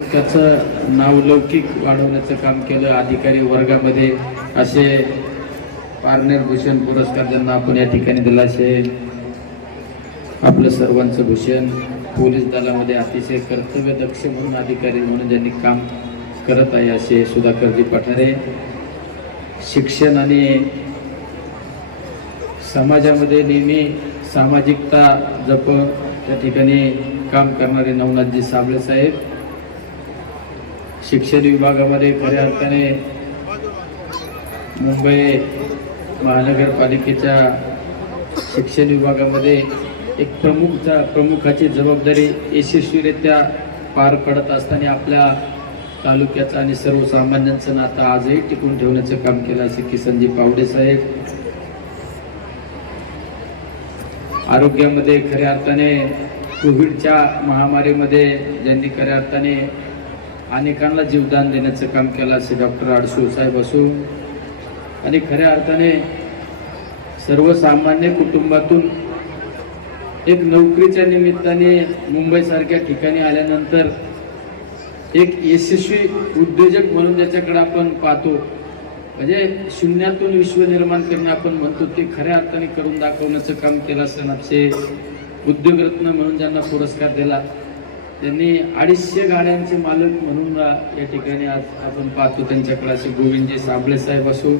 त्याचं नाव लौकिक वाढवण्याचं काम केलं. अधिकारी वर्गामध्ये असे पारनेर भूषण पुरस्कार ज्यांना आपण या ठिकाणी दिला असे आपलं सर्वांचं भूषण. पोलीस दलामध्ये अतिशय कर्तव्यदक्ष म्हणून अधिकारी म्हणून ज्यांनी काम करत आहे असे सुधाकरजी पठारे. शिक्षण आणि समाजामध्ये नेहमी सामाजिकता जप त्या ठिकाणी काम करणारे नवनाथजी साबळे साहेब. शिक्षण विभागामध्ये खऱ्या अर्थाने मुंबई महानगरपालिकेच्या शिक्षण विभागामध्ये एक प्रमुखचा प्रमुखाची जबाबदारी यशस्वीरित्या पार पडत असताना आपल्या तालुक्याचं आणि सर्वसामान्यांचं नातं आजही टिकून ठेवण्याचं काम केलं असे संजीव पावडे साहेब. आरोग्यामध्ये खऱ्या अर्थाने कोविडच्या महामारीमध्ये ज्यांनी खऱ्या अर्थाने अनेकांना जीवदान देण्याचं काम केलं असे डॉक्टर आडसू साहेब असो आणि खऱ्या अर्थाने सर्वसामान्य कुटुंबातून एक नोकरीच्या निमित्ताने मुंबईसारख्या ठिकाणी आल्यानंतर एक यशस्वी उद्योजक म्हणून ज्याच्याकडे आपण पाहतो म्हणजे शून्यातून विश्व निर्माण करणं आपण म्हणतो ते खऱ्या अर्थाने करून दाखवण्याचं काम केलं असं आमचे उद्योगरत्न म्हणून ज्यांना पुरस्कार दिला. त्यांनी अडीचशे गाड्यांचे मालक म्हणून या ठिकाणी आज आपण पाहतो. त्यांच्याकडे असे गोविंदजी साबळे साहेब असो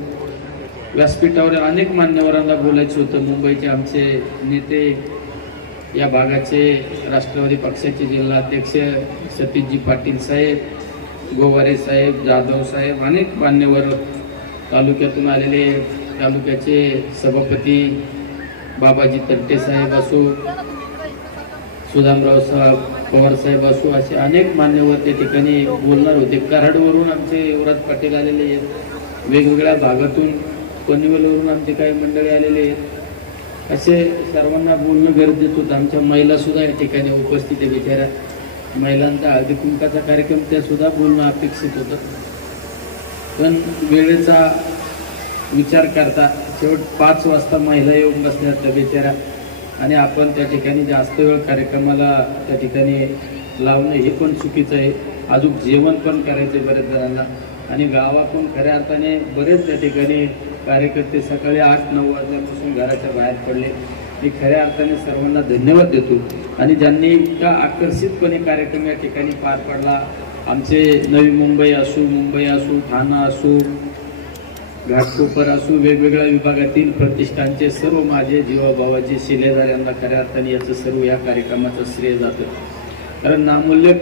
व्यासपीठावर अनेक मान्यवरांना बोलायचं होतं. मुंबईचे आमचे नेते या भागाचे राष्ट्रवादी पक्षाचे जिल्हाध्यक्ष सतीशजी पाटील साहेब गोवारे साहेब जाधव साहेब अनेक मान्यवर तालुक्यातून आलेले तालुक्याचे सभापती बाबाजी तट्टे साहेब असो सुदामराव साहेब पवारसाहेब असो असे अनेक मान्यवर त्या ठिकाणी बोलणार होते. कराडवरून आमचे युवराज पाटील आलेले आहेत. वेगवेगळ्या भागातून पनवेलवरून आमचे काही मंडळी आलेले आहेत. असे सर्वांना बोलणं गरजेचं होतं. आमच्या महिलासुद्धा या ठिकाणी उपस्थित आहे बिचाऱ्या महिलांचा हळदी कुंकाचा कार्यक्रम त्यासुद्धा बोलणं अपेक्षित होतं. पण वेळेचा विचार करता शेवट पाच वाजता महिला येऊन बसल्या त्या बिचाऱ्या. आणि आपण त्या ठिकाणी जास्त वेळ कार्यक्रमाला त्या ठिकाणी लावणं हे पण चुकीचं आहे. अजून जेवण पण करायचं आहे बऱ्याच जणांना. आणि गावातून खऱ्या अर्थाने बरेच त्या ठिकाणी कार्यकर्ते सकाळी आठ नऊ वाजल्यापासून घराच्या बाहेर पडले. मी खऱ्या अर्थाने सर्वांना धन्यवाद देतो. आणि ज्यांनी इतका आकर्षितपणे कार्यक्रम या ठिकाणी पार पडला आमचे नवी मुंबई असो मुंबई असो ठाणा असो घाटकोपर असो वेगवेगळ्या विभागातील प्रतिष्ठानचे सर्व माझे जीवाभावाचे शिलेदार यांना खऱ्या अर्थाने याचं सर्व या कार्यक्रमाचं श्रेय जातं. कारण नामूल्य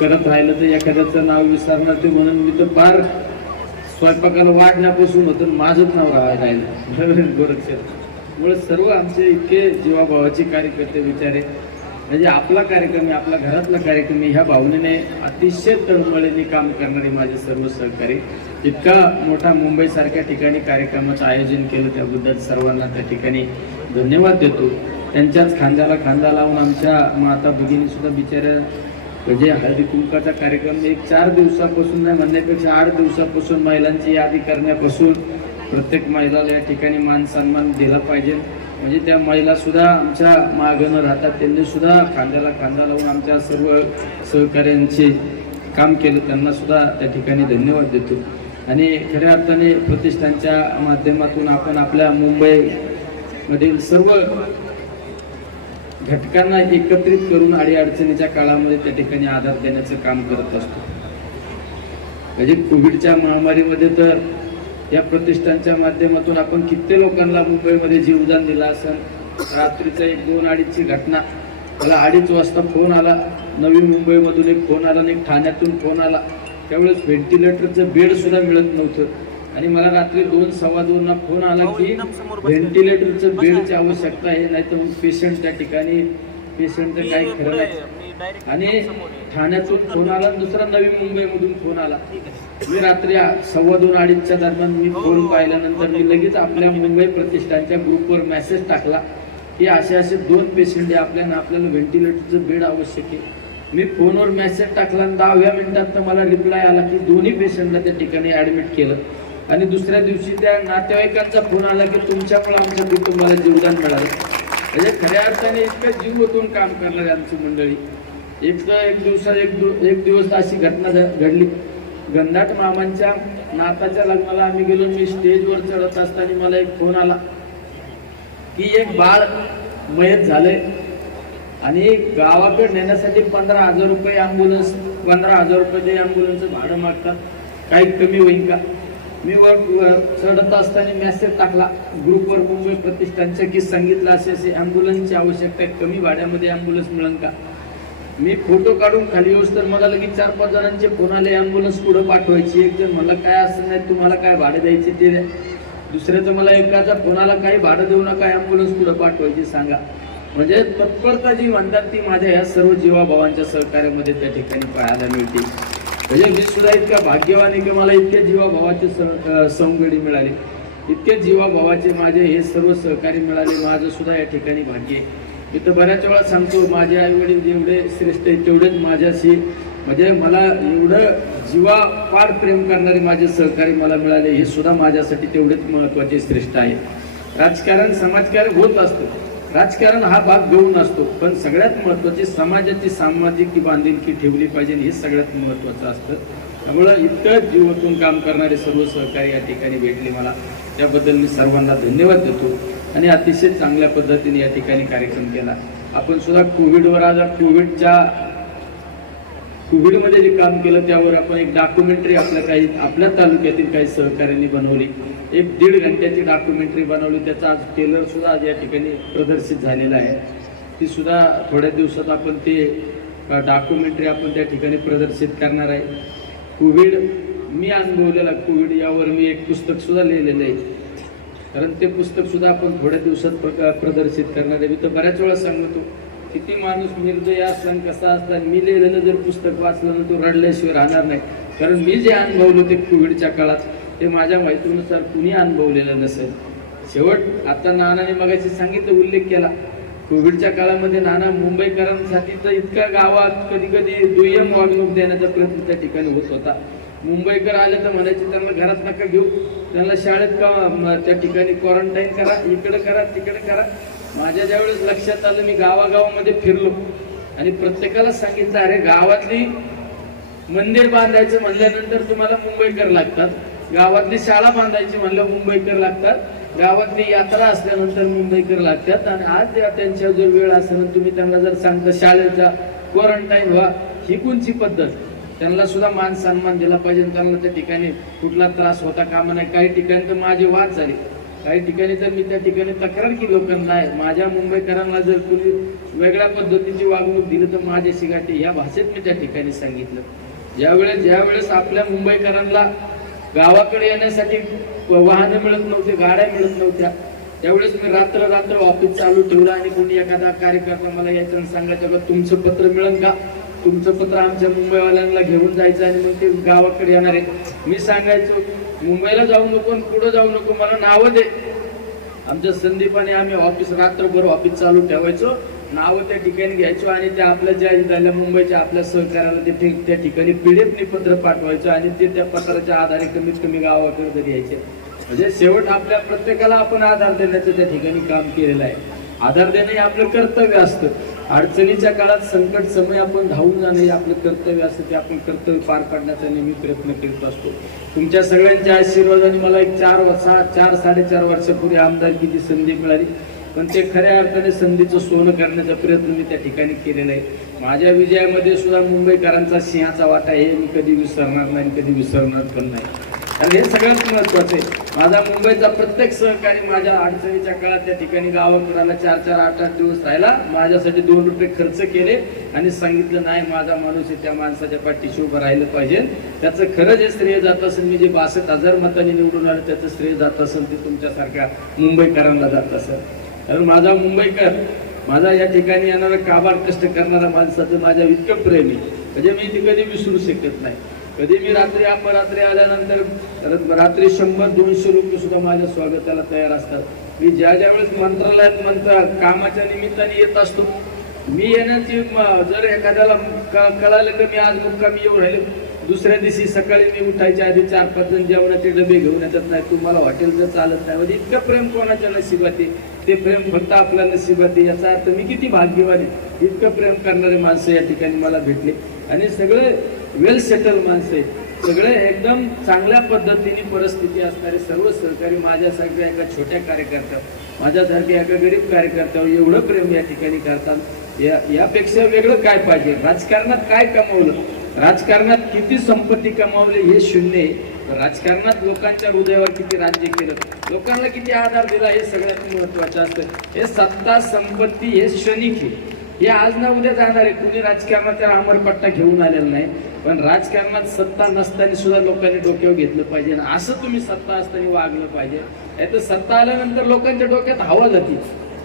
करत राहिलं तर एखाद्याचं नाव विसरणार ते म्हणून मी तर फार स्वयंपाकाला वाढण्यापासून होतं माझंच नाव राहायला राहिलं. गोरक्षक मुळे सर्व आमचे इतके जीवाभावाचे कार्यकर्ते विचारे म्हणजे आपला कार्यक्रम आहे आपला घरातला कार्यक्रम आहे ह्या भावनेने अतिशय तळमळीने काम करणारे माझे सर्व सहकारी इतका मोठा मुंबईसारख्या ठिकाणी कार्यक्रमाचं आयोजन केलं त्याबद्दल सर्वांना त्या ठिकाणी धन्यवाद देतो. त्यांच्याच खांद्याला खांदा लावून आमच्या माता भगिनी सुद्धा बिचाऱ्या म्हणजे हळदी कुंकाचा कार्यक्रम एक चार दिवसापासून नाही म्हणण्यापेक्षा आठ दिवसापासून महिलांची यादी करण्यापासून प्रत्येक महिलाला या ठिकाणी मान सन्मान दिला पाहिजे. म्हणजे त्या महिलासुद्धा आमच्या मागं न राहतात त्यांनीसुद्धा खांद्याला खांदा लावून आमच्या सर्व सहकाऱ्यांचे काम केलं त्यांनासुद्धा त्या ठिकाणी धन्यवाद देतो. आणि खऱ्या अर्थाने प्रतिष्ठानच्या माध्यमातून आपण आपल्या मुंबईमधील सर्व घटकांना एकत्रित करून अडीअडचणीच्या काळामध्ये त्या ठिकाणी आधार देण्याचं काम करत असतो. म्हणजे कोविडच्या महामारीमध्ये तर या प्रतिष्ठानच्या माध्यमातून आपण कित्येक लोकांना मुंबईमध्ये जीवदान दिला असं रात्रीचा एक दोन अडीचची घटना. मला अडीच वाजता फोन आला. नवी मुंबईमधून एक फोन आला आणि एक ठाण्यातून फोन आला. त्यावेळेस व्हेंटिलेटरचं बेड सुद्धा मिळत नव्हतं. आणि मला रात्री दोन सव्वा दोनला फोन आला की व्हेंटिलेटरचं बेडची आवश्यकता आहे नाही तर पेशंट त्या ठिकाणी पेशंटचं काही खरं नाही आणि ठाण्यातून फोन आला दुसरा नवी मुंबईमधून फोन आला. मी रात्री सव्वा दोन अडीचच्या दरम्यान मी फोन पाहिल्यानंतर मी लगेच आपल्या मुंबई प्रतिष्ठानच्या ग्रुपवर मेसेज टाकला की असे असे दोन पेशंट आहे आपल्याला आपल्याला व्हेंटिलेटरचं बेड आवश्यक आहे. मी फोनवर मेसेज टाकला आणि दहाव्या मिनिटात तर मला रिप्लाय आला की दोन्ही पेशंटला त्या ठिकाणी ऍडमिट केलं. आणि दुसऱ्या दिवशी त्या नातेवाईकांचा फोन आला की तुमच्यामुळे आमच्या कुटुंबाला जीवदान मिळालं. म्हणजे खऱ्या अर्थाने इतकं जीव ओतून काम करणारी आमची मंडळी. एक तर एक दिवसात एक दु- एक दिवस अशी घटना घडली. गंधाट मामांच्या नाताच्या लग्नाला आम्ही गेलो मी स्टेजवर चढत असताना मला एक फोन आला की एक बाळ मयत झालंय. आणि गावाकडे नेण्यासाठी पंधरा हजार रुपये अँब्युलन्स पंधरा हजार रुपये ते भाडं मागतात काही कमी होईल का? मी वर चढत असताना मेसेज टाकला ग्रुपवर मुंबई प्रतिष्ठानच्या की सांगितलं असे असे अँब्युलन्सची आवश्यकता आहे कमी भाड्यामध्ये अँब्युलन्स मिळेल का? मी फोटो काढून खाली येऊस तर मला लगेच चार पाच जणांचे फोन आले पुढं पाठवायची. एक जण मला काय असं नाही तुम्हाला काय भाडं द्यायचे ते द्या. दुसऱ्याचं मला एकाचा फोनाला काही भाडं देऊ नका अँब्युलन्स पुढं पाठवायची सांगा. म्हणजे तत्परता जी म्हणतात ती माझ्या या सर्व जीवाभावांच्या सहकार्यामध्ये त्या ठिकाणी पाहायला मिळते म्हणजे मी सुद्धा इतका भाग्यवान आहे की मला इतके जीवाभावाचे सवंगडी मिळाली. इतके जीवाभावाचे माझे हे सर्व सहकारी मिळाले. माझं सुद्धा या ठिकाणी भाग्य आहे. मी तर बऱ्याच वेळा सांगतो माझे आई वडील जेवढे श्रेष्ठ आहेत तेवढेच माझ्याशी म्हणजे मला एवढं जीवापाड प्रेम करणारे माझे सहकारी मला मिळाले हे सुद्धा माझ्यासाठी तेवढेच महत्त्वाचे श्रेष्ठ आहे. राजकारण समाजकारण होत असतं. राजकारण हा भाग घेऊन असतो पण सगळ्यात महत्त्वाची समाजाची सामाजिक बांधिलकी ठेवली पाहिजे हे सगळ्यात महत्वाचं असतं. त्यामुळं इतकं जीवातून काम करणारे सर्व सहकारी या ठिकाणी भेटले मला. त्याबद्दल मी सर्वांना धन्यवाद देतो. आणि अतिशय चांगल्या पद्धतीने या ठिकाणी कार्यक्रम केला. आपण सुद्धा कोविडवर आज कोविडच्या कोविडमध्ये जे काम केलं त्यावर आपण एक डॉक्युमेंटरी आपल्या काही आपल्या तालुक्यातील काही सहकाऱ्यांनी बनवली. एक दीड घंट्याची डॉक्युमेंटरी बनवली. त्याचा आज टेलरसुद्धा आज या ठिकाणी प्रदर्शित झालेला आहे. ती सुद्धा थोड्या दिवसात आपण ते डॉक्युमेंटरी आपण त्या ठिकाणी प्रदर्शित करणार आहे. कोविड मी अनुभवलेला कोविड यावर मी एक पुस्तकसुद्धा लिहिलेलं आहे. कारण ते पुस्तकसुद्धा आपण थोड्या दिवसात प्र- प्रदर्शित करणार आहे. मी तर बऱ्याच वेळा सांगतो किती माणूस निर्दय असला कसा असला मी लिहिलेलं जर पुस्तक वाचलं ना तो रडल्याशिवाय राहणार नाही. कारण मी जे अनुभवलं ते कोविडच्या काळात ते माझ्या माहितीनुसार कुणी अनुभवलेलं नसेल. शेवट आता नानाने मगाशी सांगितलं उल्लेख केला. कोविडच्या काळामध्ये नाना मुंबईकरांसाठी तर इतक्या गावात कधी कधी दुय्यम वागणूक देण्याचा प्रयत्न त्या ठिकाणी होत होता. मुंबईकर आले तर म्हणायचे त्यांना घरात नका घेऊ. त्यांना शाळेत का त्या ठिकाणी क्वारंटाईन करा. इकडे करा तिकडे करा. माझ्या ज्यावेळेस लक्षात आलं मी गावागावामध्ये फिरलो. आणि प्रत्येकाला सांगितलं अरे गावातली मंदिर बांधायचं म्हणल्यानंतर तुम्हाला मुंबईकर लागतात. गावातली शाळा बांधायची म्हणलं मुंबईकर लागतात. गावातली यात्रा असल्यानंतर मुंबईकर लागतात. आणि आज त्यांच्या जर वेळ असेल तुम्ही त्यांना जर सांगता शाळेचा क्वारंटाईन व्हा. ही कोणची पद्धत? त्यांना सुद्धा मान सन्मान दिला पाहिजे. त्यांना त्या ठिकाणी कुठला त्रास होता कामा नाही. काही ठिकाणी तर माझे वाद झाले. काही ठिकाणी तर मी त्या ठिकाणी तक्रार की लोकांना आहे माझ्या मुंबईकरांना जर कुणी वेगळ्या पद्धतीची वागणूक दिली तर माझे शिगाटे या भाषेत मी त्या ठिकाणी सांगितलं. ज्यावेळेस ज्यावेळेस आपल्या मुंबईकरांना गावाकडे येण्यासाठी वाहनं मिळत नव्हते गाड्या मिळत नव्हत्या त्यावेळेस मी रात्र रात्र ऑफिस चालू ठेवलं आणि कोणी एखादा कार्यकर्ता मला यायचं सांगायचं का तुमचं पत्र मिळेल का? तुमचं पत्र आमच्या मुंबईवाल्यांना घेऊन जायचं आणि मग ते गावाकडे येणार आहे मी सांगायचो मुंबईला जाऊ नको आणि पुढे जाऊ नको मला नावं दे. आमच्या संदीपाने आम्ही ऑफिस रात्रभर ऑफिस चालू ठेवायचो. नावं त्या ठिकाणी घ्यायचो आणि त्या आपल्या ज्या झाल्या मुंबईच्या आपल्या सहकार्याला ते ठिक- त्या ठिकाणी पीडीएफनी पत्र पाठवायचो आणि ते त्या पत्राच्या आधारे कमीत कमी गावाकडे तरी यायचे. म्हणजे शेवट आपल्या प्रत्येकाला आपण आधार देण्याचं त्या ठिकाणी काम केलेलं आहे. आधार देणं हे आपलं कर्तव्य असतं. अडचणीच्या काळात संकट समय आपण धावून जाणं हे आपलं कर्तव्य असतं. ते आपण कर्तव्य पार पाडण्याचा नेहमी प्रयत्न करीत असतो. तुमच्या सगळ्यांच्या आशीर्वादाने मला एक चार वर्षा चार साडेचार वर्षापूर्वी आमदारकीची संधी मिळाली. पण ते खऱ्या अर्थाने संधीचं सोनं करण्याचा प्रयत्न मी त्या ठिकाणी केलेला आहे. माझ्या विजयामध्ये सुद्धा मुंबईकरांचा सिंहाचा वाटा हे मी कधी विसरणार नाही कधी विसरणार पण नाही. आणि हे सगळ्यात महत्वाचं आहे. माझा मुंबईचा प्रत्येक सहकारी माझ्या अडचणीच्या काळात त्या ठिकाणी गावाकडे चार चार आठ आठ दिवस राहिला. माझ्यासाठी दोन रुपये खर्च केले आणि सांगितलं नाही माझा माणूस त्या माणसाच्या पाठीशी उभं राहिलं पाहिजे. त्याचं खरं जे श्रेय जात असेल मी जे बासष्ट हजार मतांनी निवडून आलं त्याचं श्रेय जात असेल ते तुमच्यासारख्या मुंबईकरांना जात असेल. कारण माझा मुंबईकर माझा या ठिकाणी येणारा काबाड कष्ट करणारा माणसाचं माझ्या इतकं प्रेमी म्हणजे मी ती कधी विसरू शकत नाही. कधी मी रात्री अपरात्री आल्यानंतर रात्री शंभर दोनशे लोक सुद्धा माझ्या स्वागताला तयार असतात. मी ज्या ज्या वेळेस मंत्रालयात मंत्र कामाच्या निमित्ताने येत असतो मी येण्याची जर एखाद्याला क- कळालं की मी आज मुक्कामी येऊ राहिले दुसऱ्या दिवशी सकाळी मी उठायच्या आधी चार पाच जण जेवणाचे डबे घेऊन येतात. नाही तुम्हाला हॉटेलचं चालत नाही म्हणजे इतकं प्रेम कोणाच्या नशिबात आहे? ते प्रेम फक्त आपल्या नशिबात आहे. याचा अर्थ मी किती भाग्यवान आहे. इतकं प्रेम करणारे माणसं या ठिकाणी मला भेटले. आणि सगळे वेल सेटल माणसं आहेत. सगळे एकदम चांगल्या पद्धतीने परिस्थिती असणारे सर्व सहकारी माझ्यासारख्या एका छोट्या कार्यकर्त्या माझ्यासारख्या एका गरीब कार्यकर्त्यावर एवढं प्रेम या ठिकाणी करतात. या यापेक्षा वेगळं काय पाहिजे? राजकारणात काय कमवलं? राजकारणात किती संपत्ती कमावली हे शून्य आहे. राजकारणात लोकांच्या हृदयावर किती राज्य केलं? लोकांना किती आधार दिला हे सगळ्यात महत्वाचं असतं. हे सत्ता संपत्ती हे क्षणिक आहे. हे आज ना उद्या जाणार आहे. कुणी राजकारणाचा अमरपट्टा घेऊन आलेला नाही. पण राजकारणात सत्ता नसताना सुद्धा लोकांनी डोक्यावर घेतलं पाहिजे आणि असं तुम्ही सत्ता असताना वागलं पाहिजे. नाही तर सत्ता आल्यानंतर लोकांच्या डोक्यात हवा जाते.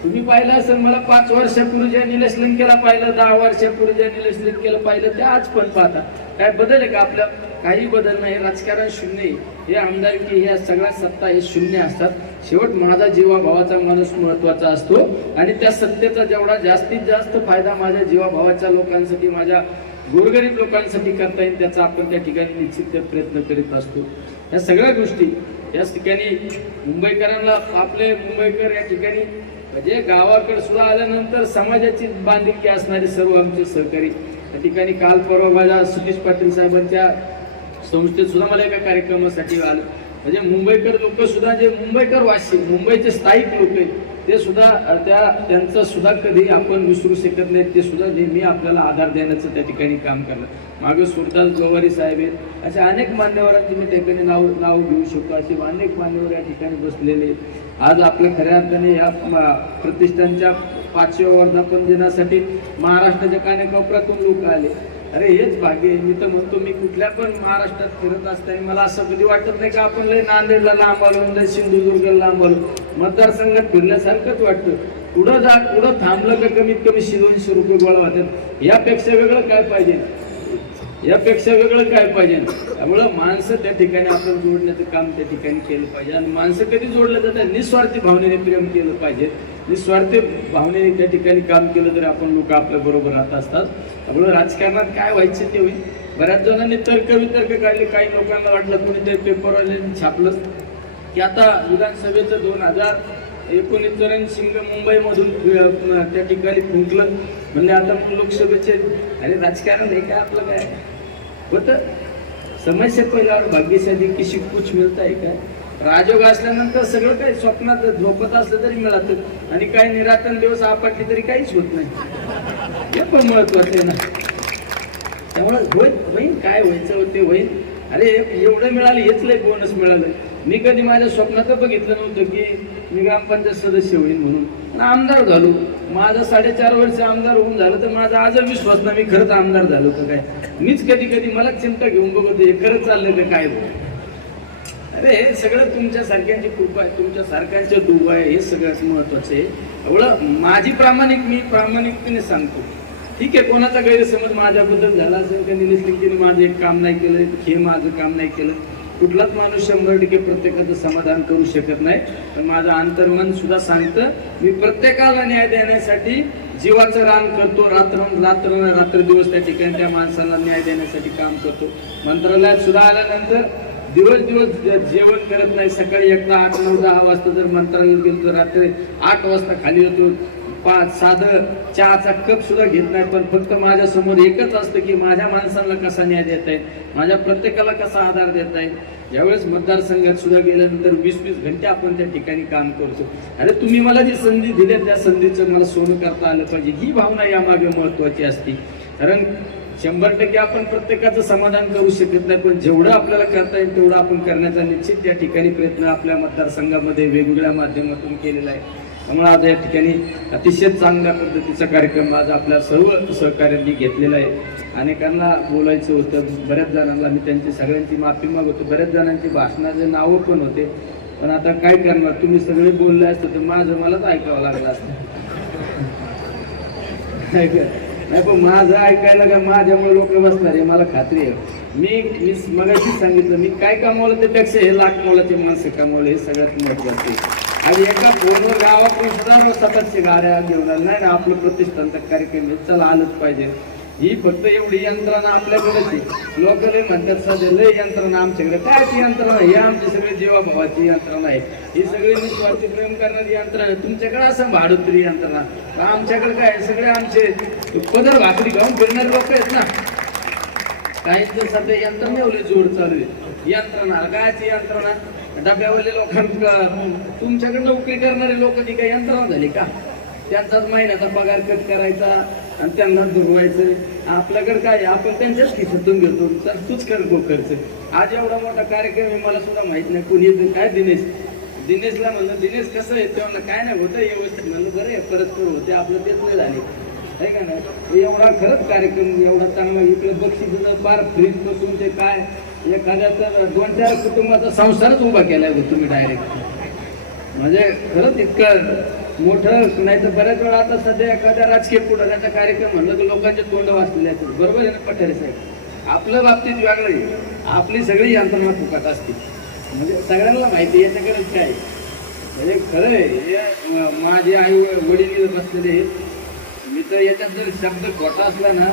तुम्ही पाहिलं असेल मला पाच वर्षापूर्वी ज्या निलेश लंकेला पाहिलं दहा वर्षापूर्वी ज्या निलेश लंकेला पाहिलं ते आज पण पाहता काय बदल आहे का आपल्या? काही बदल नाही. राजकारण शून्य हे आमदारकी ह्या सगळ्या सत्ता हे शून्य असतात. शेवट माझा जीवाभावाचा माणूस महत्त्वाचा असतो. आणि त्या सत्तेचा जेवढा जास्तीत जास्त फायदा माझ्या जीवाभावाच्या लोकांसाठी माझ्या गोरगरीब लोकांसाठी करता येईल त्याचा आपण त्या ठिकाणी निश्चित प्रयत्न करीत असतो. या सगळ्या गोष्टी याच ठिकाणी मुंबईकरांना आपले मुंबईकर या ठिकाणी म्हणजे गावाकडे सुद्धा आल्यानंतर समाजाची बांधिलकी असणारे सर्व आमचे सहकारी या ठिकाणी काल परवा माझ्या सुनीश पाटील साहेबांच्या संस्थेत सुद्धा मला एका कार्यक्रमासाठी आलं. म्हणजे मुंबईकर लोक सुद्धा जे मुंबईकर वासी मुंबईचे स्थायिक लोक आहेत ते सुद्धा त्या त्यांचं सुद्धा कधी आपण विसरू शकत नाही ते सुद्धा नेहमी आपल्याला आधार देण्याचं त्या ठिकाणी काम करणार मागे सुरदास गवारी साहेब आहेत. अशा अनेक मान्यवरांची मी त्या ठिकाणी नाव नाव घेऊ शकतो. असे अनेक मान्यवर या ठिकाणी बसलेले आहेत. आज आपल्या खऱ्या अर्थाने या प्रतिष्ठानच्या पाचवे वर्धापन दिनासाठी महाराष्ट्राच्या कानेकोपऱ्यातून लोक आले. अरे हेच भाग्य आहे. मी तर म्हणतो मी कुठल्या पण महाराष्ट्रात फिरत असताना मला असं कधी वाटत नाही का आपण लय नांदेडला लांब आलो लय सिंधुदुर्गला लांब आलो. मतदारसंघात फिरल्यासारखंच वाटतं. पुढं जा पुढं थांबलं का कमीत कमी दोनशे रुपये गोळा होतात यापेक्षा वेगळं काय पाहिजे? यापेक्षा वेगळं काय पाहिजे? त्यामुळं माणसं त्या ठिकाणी आपण जोडण्याचं काम त्या ठिकाणी केलं पाहिजे. आणि माणसं कधी जोडलं जातात निस्वार्थी भावनेने प्रेम केलं पाहिजे. निस्वार्थी भावनेने त्या ठिकाणी काम केलं तरी आपण लोक आपल्या बरोबर राहत असतात. त्यामुळं राजकारणात काय व्हायचं ते होईल? बऱ्याच जणांनी तर्क वितर्क काढले. काही लोकांना वाटलं कोणीतरी पेपरवाल्यांनी छापलं. की आता विधानसभेचं दोन हजार एकोणीस सिंग मुंबईमधून त्या ठिकाणी फुंकलं. म्हणजे आता मग लोकसभेचे अरे राजकारण आहे काय आपलं काय? होतं. समस्या पहिल्यावर भाग्यशाली किशी कुछ मिळत आहे काय राजयोग असल्यानंतर सगळं काही स्वप्नात झोपत असलं तरी मिळतं. आणि काही निरातन दिवस आपटले तरी काहीच होत नाही. हे पण महत्वाचं आहे ना. त्यामुळं होईल होईन काय व्हायचं होते होईन अरे एवढं मिळालं हेच लय बोनस मिळालं. मी कधी माझ्या स्वप्नात बघितलं नव्हतं की मी ग्रामपंचायत सदस्य होईन म्हणून. आमदार झालो. माझं साडेचार वर्ष आमदार होऊन झालं तर माझा आज विश्वास ना मी खरंच आमदार झालो तर काय? मीच कधी कधी मला चिंता घेऊन बघत हे खरंच चाललं का काय? अरे हे सगळं तुमच्या सारख्यांची कृपा आहे. तुमच्या सारख्यांचे दुवा आहे. हे सगळ्यात महत्वाचं आहे. एवढं माझी प्रामाणिक मी प्रामाणिकतेने सांगतो. ठीक आहे कोणाचा गैरसमज माझ्याबद्दल झाला असेल का निलेश लिंकेने माझं एक काम नाही केलं हे माझं काम नाही केलं कुठलाच माणूस शंभर टक्के प्रत्येकाचं समाधान करू शकत नाही. पण माझं अंतर्मन सुद्धा सांगतं मी प्रत्येकाला न्याय देण्यासाठी जीवाचं रान करतो रात्र रात्र रात्र दिवस त्या ठिकाणी त्या माणसाला न्याय देण्यासाठी काम करतो. मंत्रालयात सुद्धा आल्यानंतर दिवस दिवस जेवण करत नाही सकाळी एकदा आठ नऊ दहा वाजता जर मंत्रालयात गेलो तर रात्री आठ वाजता खाली येतो. पाच साधं चहाचा कप सुद्धा घेत नाही पण फक्त माझ्यासमोर एकच असतं की माझ्या माणसांना कसा न्याय देत आहे माझ्या प्रत्येकाला कसा आधार देत आहे. ज्यावेळेस मतदारसंघात सुद्धा गेल्यानंतर वीस वीस घंटे आपण त्या ठिकाणी काम करतो. अरे तुम्ही मला जी संधी दिली त्या संधीचं मला सोनं करता आलं पाहिजे ही भावना यामागे महत्वाची असते. कारण शंभर टक्के आपण प्रत्येकाचं समाधान करू शकत नाही पण जेवढं आपल्याला करता येईल तेवढं आपण करण्याचा निश्चित त्या ठिकाणी प्रयत्न आपल्या मतदारसंघामध्ये वेगवेगळ्या माध्यमातून केलेला आहे. त्यामुळे आज या ठिकाणी अतिशय चांगल्या पद्धतीचा कार्यक्रम आज आपल्या सर्व सहकार्यांनी घेतलेला आहे. अनेकांना बोलायचं होतं बऱ्याच जणांना मी त्यांची सगळ्यांची माफी मागवतो. बऱ्याच जणांची भाषणाचे नावं पण होते. पण आता काय करणार? तुम्ही सगळे बोलले असतं तर माझं मलाच ऐकावं लागलं असतं. नाही पण माझं ऐकायला का माझ्यामुळे लोक बसणार आहे मला खात्री आहे. मी मी मगाशी सांगितलं मी काय कमावलं त्यापेक्षा हे लाख मोलाचे माणसं कमावले हे सगळ्यात महत्त्वाचे आहे. आणि एका पूर्ण गावातून सुद्धा सतत गाड्या घेऊन आले नाही ना आपलं प्रतिष्ठानचा कार्यक्रम आहे. चला आलंच पाहिजे. ही फक्त एवढी यंत्रणा आपल्याकडेच आहे. लोक लय म्हणतात सध्या लय यंत्रणा आमच्याकडे. काय ती यंत्रणा? ही आमची सगळी जीवाभावाची यंत्रणा आहे. ही सगळी निस्वार्थी प्रेम करणारी यंत्रणा आहे. तुमच्याकडे असं भाडोत्री यंत्रणा. आमच्याकडे काय आहे? सगळे आमचे पदर भाकरी खाऊन फिरणारे लोक आहेत ना. काहीच साध यंत्र यंत्रणेवले जोड चालू आहे. यंत्रणा कायची यंत्रणा? डब्यावरले लोकांकर तुमच्याकडे नोकरी करणारे लोक ती काही यंत्रणा झाली का? त्यांचाच महिन्याचा पगार कट करायचा आणि त्यांना दुखवायचं. आपल्याकडे काय आहे? आपण त्यांच्याच खिशातून घेतो तर तूच कर खर्च. आज एवढा मोठा कार्यक्रम आहे मला सुद्धा माहीत नाही कोणी येतं. काय दिनेश? दिनेशला म्हणलं दिनेश कसं आहे? तेव्हा काय नाही होतं व्यवस्थित. म्हणलं बरं आहे करू. होते आपलं तेच नाही झाले. आहे का नाही? एवढा खरंच कार्यक्रम एवढा चांगला इकडे बक्षीस फार फ्रीज बसून ते काय? एखाद्या तर दोन चार कुटुंबाचा संसारच उभा केलाय आहे तुम्ही डायरेक्ट म्हणजे खरंच इतकं मोठं नाही तर बऱ्याच वेळा आता सध्या एखाद्या राजकीय पुढाऱ्याचा कार्यक्रम म्हणलं तर लोकांचे तोंड वाचलेले आहेत. बरोबर आहे ना पठारे साहेब? आपल्या बाबतीत वेगळं आहे. आपली सगळी यंत्रणा फुकट असते. म्हणजे सगळ्यांना माहिती आहे याच्याकडेच काय आहे. म्हणजे खरं आहे हे, माझे आई वडील बसलेले आहेत. मी तर याच्यात जर शब्द खोटा असला ना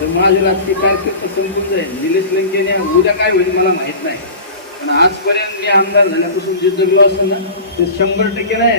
तर माझं राजकीय कार्यकर्ते समजून जाईल. निलेश लंकेने उद्या काय होईल मला माहीत नाही. पण आजपर्यंत मी आमदार झाल्यापासून जे जगलो असेल ना ते शंभर टक्के नाही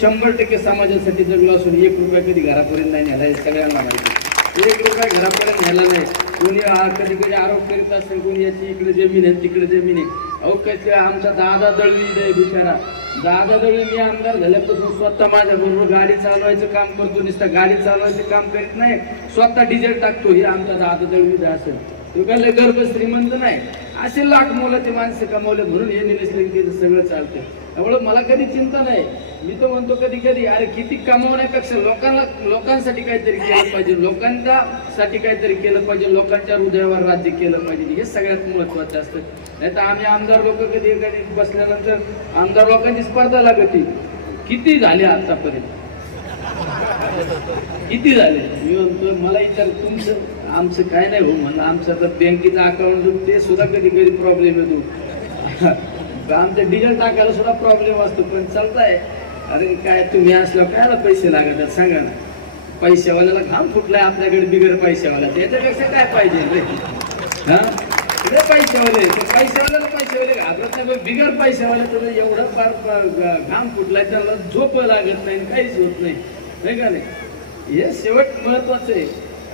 शंभर टक्के समाजासाठी जगलो असून एक रुपया कधी घरापर्यंत नाही नेला हे सगळ्यांना माहिती एक रुपया घरापर्यंत नेला नाही. कोणी कधी कधी आरोप करीत असेल कोणी याची इकडे जमीन आहे तिकडे जमीन आहे. अहो कसे आमचा दादा दळवी आहे बिचारा. दादाबाई मी आमदार झाल्यापासून स्वतः माझ्या बरोबर गाडी चालवायचं काम करतो नुसतं गाडी चालवायचं काम करीत नाही. स्वतः डिझेल टाकतो हे आमचा दादा उद्या असेल. तो काय गर्भ श्रीमंत नाही. असे लाख मोलाचे माणसं कमावले म्हणून हे निलेश लंकेचं सगळं चालतं त्यामुळे मला कधी चिंता नाही. मी तर म्हणतो कधी कधी अरे किती कमावण्यापेक्षा लोकांना लोकांसाठी काहीतरी केलं पाहिजे लोकांच्या साठी काहीतरी केलं पाहिजे लोकांच्या हृदयावर राज्य केलं पाहिजे. हे सगळ्यात महत्वाचं असतं. नाही तर आम्ही आमदार लोक कधी एखादी बसल्यानंतर आमदार लोकांची स्पर्धा लागत. किती झाली आतापर्यंत? किती झाले? मी म्हणतो मला विचार तुमचं आमचं काय नाही हो म्हणलं. आमचं तर बँकेचं अकाउंट ते सुद्धा कधी कधी प्रॉब्लेम येतो. आमचं डिझेल टाकायला सुद्धा प्रॉब्लेम असतो पण चालताय. अरे काय तुम्ही असल्यावर कायला पैसे लागत सांगा ना. पैशावाल्याला घाम फुटलाय आपल्याकडे बिगर पैशावाला त्याच्यापेक्षा काय पाहिजे रे? हा? पैसेवाले पैशावाले तर पैशावाल्याला पैशावाले घाबरत नाही पण बिगर पैशावाले तर एवढं फार घाम फुटलाय त्याला झोप लागत नाही काहीच होत नाही. नाही का नाही? हे शेवट महत्वाचं आहे.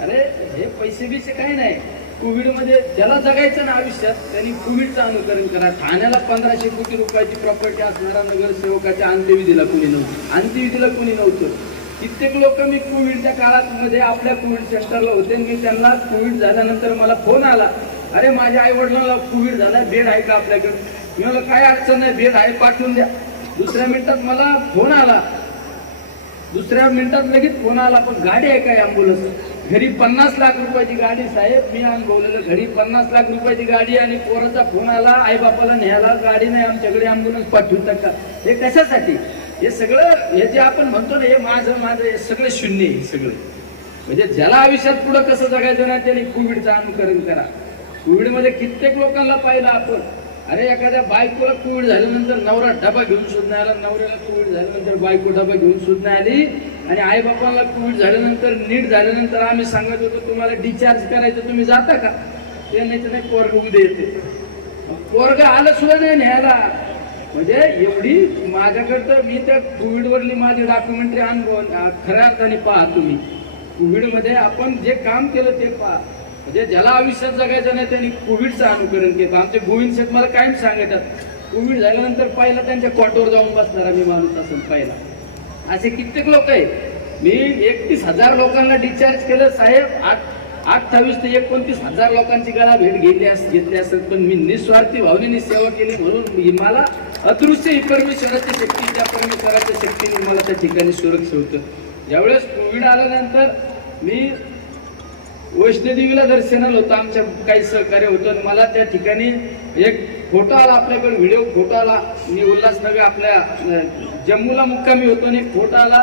अरे हे पैसे बिसे काही नाही. कोविडमध्ये ज्याला जगायचं ना आयुष्यात त्यांनी कोविडचं अनुकरण करा. ठाण्याला पंधराशे कोटी रुपयाची प्रॉपर्टी असणारा नगरसेवकाच्या अंत्यविधीला कोणी नव्हतं. अंत्यविधीला कोणी नव्हतं. कित्येक लोक मी कोविडच्या काळात मध्ये आपल्या कोविड सेंटरला होते मी त्यांना कोविड झाल्यानंतर मला फोन आला. अरे माझ्या आई वडिलांना कोविड झाला बेड आहे का आपल्याकडे? मी म्हणलं काय अडचण नाही बेड आहे पाठवून द्या. दुसऱ्या मिनिटात मला फोन आला. दुसऱ्या मिनिटात लगेच फोन आला पण गाडी आहे काय अँब्युलन्स घरी पन्नास लाख रुपयाची गाडी साहेब मी अनुभवलेलं घरी पन्नास लाख रुपयाची गाडी आणि पोराचा फोन आला आई बापाला न्यायला गाडी नाही आमच्याकडे अँब्युलन्स पाठवून टाका हे कशासाठी? हे सगळं हे जे आपण म्हणतो ना हे माझं माझं हे सगळं शून्य हे सगळं. म्हणजे ज्याला आयुष्यात पुढं कसं जगायचं ना त्याने कोविडचं अनुकरण करा. कोविडमध्ये कित्येक लोकांना पाहिलं आपण. अरे एखाद्या बायकोला कोविड झाल्यानंतर नवरा डबा घेऊन सुद्धा आला नवऱ्याला कोविड झाल्यानंतर बायको डबा घेऊन सुद्धा आली. आणि आई बापाला कोविड झाल्यानंतर नीट झाल्यानंतर आम्ही सांगत होतो तुम्हाला डिस्चार्ज करायचं तुम्ही जाता का? ते नाही तर नाही पोरग उद्या येते. पोरग आलं सुद्धा नाही न्यायला. म्हणजे एवढी माझ्याकडं मी त्या कोविडवरली माझी डॉक्युमेंटरी अनुभव खऱ्या अर्थाने पहा तुम्ही. कोविडमध्ये आपण जे काम केलं ते पहा. म्हणजे ज्याला आयुष्यात जगायचं नाही त्यांनी कोविडचं अनुकरण केलं. आमचे गोविंद शेठ मला कायम सांगतात कोविड झाल्यानंतर पहिला त्यांच्या कॉटवर जाऊन बसणारा मी माणूस असेल पहिला. असे कित्येक लोक आहेत. मी एकतीस हजार लोकांना डिस्चार्ज केलं साहेब. आठ अठ्ठावीस ते एकोणतीस हजार लोकांची गळा भेट घेतली अस घेतली असेल पण मी निस्वार्थी भावनेने सेवा केली म्हणून मला अदृश्य ही परमेश्वराची शक्ती त्या परमेश्वराच्या शक्तीने मला त्या ठिकाणी सुरक्षित होतं. ज्यावेळेस कोविड आल्यानंतर मी वैष्णोदेवीला दर्शनाला होतं आमच्या काही सहकार्य होतं. आणि मला त्या ठिकाणी एक फोटो आला आपल्याकडे व्हिडिओ फोटो आला. मी उल्हासनगर आपल्या जम्मूला मुक्कामी होतो आणि एक फोटो आला.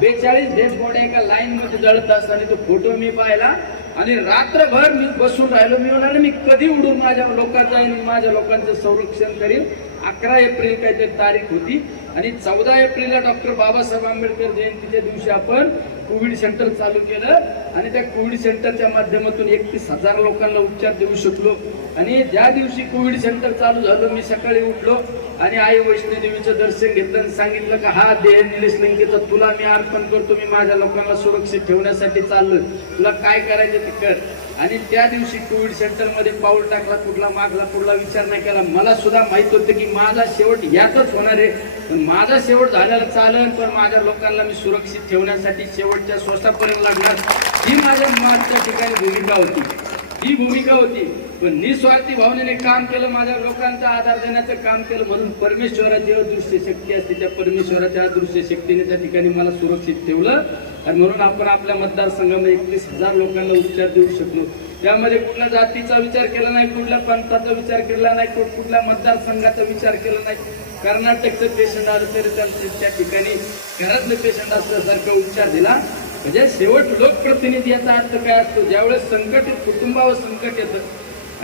बेचाळीस डेड बॉडी एका लाईनमध्ये जळत असताना तो फोटो मी पाहिला. आणि रात्रभर मी बसून राहिलो. मी म्हणाले मी कधी उडून माझ्या लोकांचा आणि माझ्या लोकांचं संरक्षण करीन? अकरा एप्रिल काहीतरी तारीख होती. आणि चौदा एप्रिलला डॉक्टर बाबासाहेब आंबेडकर जयंतीच्या दिवशी आपण कोविड सेंटर चालू केलं आणि त्या कोविड सेंटरच्या माध्यमातून एकतीस हजार लोकांना उपचार देऊ शकलो. आणि ज्या दिवशी कोविड सेंटर चालू झालं मी सकाळी उठलो आणि आई वैष्णोदेवीचं दर्शन घेतलं आणि सांगितलं का हा देह निलेश लंकेचा तुला मी अर्पण करतो मी माझ्या लोकांना सुरक्षित ठेवण्यासाठी चाललो तुला काय करायचं ते कर. आणि त्या दिवशी कोविड सेंटरमध्ये पाऊल टाकला कुठला मागला कुठला विचार नाही केला. मला सुद्धा माहीत होतं की माझा शेवट यातच होणार आहे. पण माझा शेवट झाल्याला चालेल पण माझ्या लोकांना मी सुरक्षित ठेवण्यासाठी शेवटच्या श्वासापर्यंत लागणार. ही माझ्या मागच्या ठिकाणी भूमिका होती. ही भूमिका होती. पण निस्वार्थी भावनेने काम केलं माझ्या लोकांचा आधार देण्याचं काम केलं म्हणून परमेश्वराची अदृश्य शक्ती असते त्या परमेश्वराच्या अदृश्य शक्तीने त्या ठिकाणी मला सुरक्षित ठेवलं. आणि म्हणून आपण आपल्या मतदारसंघामध्ये एकवीस हजार लोकांना उपचार देऊ शकलो. त्यामध्ये कुठल्या जातीचा विचार केला नाही कुठल्या पंथाचा विचार केला नाही कुठ- कुठल्या मतदारसंघाचा विचार केला नाही. कर्नाटकचं पेशंट आलं तरी त्यांचे त्या ठिकाणी घरातलं पेशंट असल्यासारखा उपचार दिला. म्हणजे शेवट लोकप्रतिनिधी याचा अर्थ काय असतो? ज्यावेळेस संकट येत- कुटुंबावर संकट येतं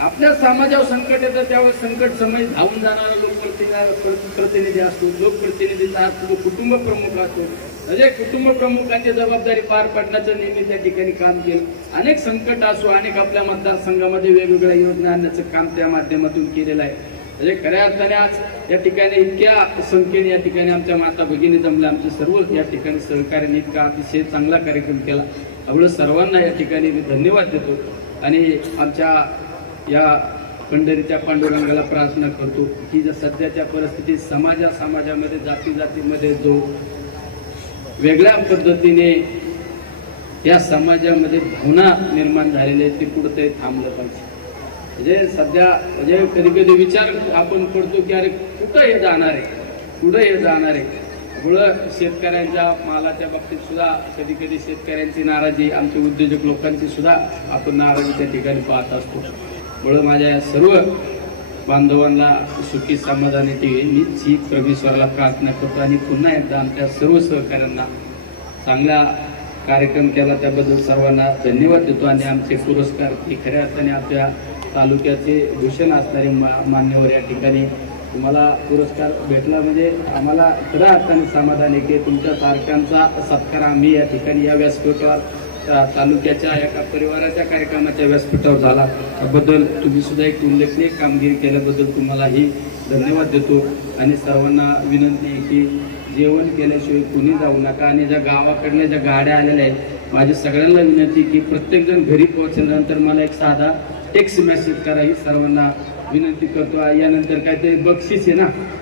आपल्या समाजावर संकट येतं त्यावेळेस संकट समय धावून जाणारा लोकप्रतिनिधी प्रतिनिधी असतो लोकप्रतिनिधीचा असतो जो कुटुंब प्रमुख असतो म्हणजे कुटुंब प्रमुखांची जबाबदारी पार पाडण्याचं नेहमी त्या ठिकाणी काम केलं. अनेक संकट असो अनेक आपल्या मतदारसंघामध्ये वेगवेगळ्या योजना आणण्याचं काम त्या माध्यमातून केलेलं आहे. म्हणजे खऱ्या अर्थाने आज या ठिकाणी इतक्या संख्येने या ठिकाणी आमच्या माता भगिनी जमल्या. आमचे सर्व या ठिकाणी सहकार्याने इतका अतिशय चांगला कार्यक्रम केला. त्यामुळे सर्वांना या ठिकाणी मी धन्यवाद देतो. आणि आमच्या या पंढरीच्या पांडुरंगाला प्रार्थना करतो. की जर सध्याच्या परिस्थितीत समाजा समाजामध्ये जाती जातीमध्ये जो वेगळ्या पद्धतीने या समाजामध्ये भावना निर्माण झालेली आहे कुठं कुठंतरी थांबलं पाहिजे. म्हणजे सध्या म्हणजे कधी कधी विचार आपण करतो की अरे कुठं हे जाणार आहे? कुठं हे जाणार आहे? मुळं शेतकऱ्यांच्या मालाच्या बाबतीत सुद्धा कधी कधी शेतकऱ्यांची नाराजी आमचे उद्योजक लोकांची सुद्धा आपण नाराजी त्या ठिकाणी पाहत असतो. मुळं माझ्या या सर्व बांधवांना सुखी समाधानी ठेवी मीच ही परमेश्वराला प्रार्थना करतो आणि पुन्हा एकदा आमच्या सर्व सहकाऱ्यांना चांगला कार्यक्रम केला त्याबद्दल सर्वांना धन्यवाद देतो आणि आमचे पुरस्कार ते खऱ्या अर्थाने आपल्या तालुक्याचे भूषण असणारे मा मान्यवर या ठिकाणी तुम्हाला पुरस्कार भेटला. म्हणजे आम्हाला खऱ्या अर्थाने समाधान आहे की तुमच्या तारखांचा सत्कार आम्ही या ठिकाणी या व्यासपीठावर तालुक्याच्या एका परिवाराच्या कार्यक्रमाच्या व्यासपीठावर झाला. त्याबद्दल तुम्ही सुद्धा एक उल्लेखनीय कामगिरी केल्याबद्दल तुम्हालाही धन्यवाद देतो. आणि सर्वांना विनंती आहे की जेवण केल्याशिवाय कुणी जाऊ नका. आणि ज्या गावाकडल्या ज्या गाड्या आलेल्या आहेत माझी सगळ्यांना विनंती की प्रत्येकजण घरी पोहोचल्यानंतर मला एक साधा टेक्स्ट मेसेज करा. ही सर्वांना विनंती करतो. यानंतर काहीतरी बक्षीस आहे ना?